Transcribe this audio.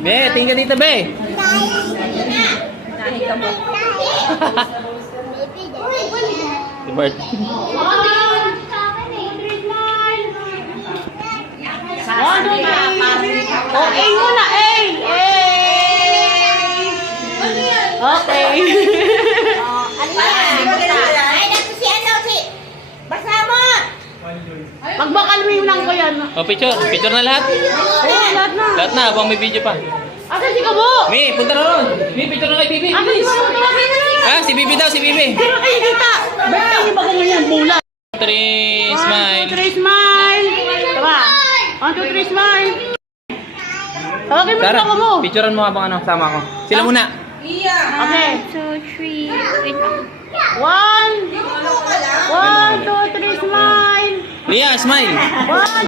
Be, tingin ka dito, Be. Nahin ka mo. Si Bart. Oh, A muna, A! Okay. Magbakalwing lang ko yan. Oh, picture. Picture na lahat. Oo, lahat na. Lahat na, habang may video pa. Asan si Kabo? Mi, punta na ron. Mi, picture na kay Bibi. Asan si Kabo? Tumagin na lang. Ah, si Bibi daw, si Bibi. Sino kayo kita? Ba't kayo ba ganyan yan? Bulat. 3, smile. 1, 2, 3, smile. Tara. 1, 2, 3, smile. Tawagin mo Tara, yung mo. picturean mo habang sama ako. Sila muna. Okay. 2, 3, wait lang. 1, 2, 3, smile. Lia, smile. 1,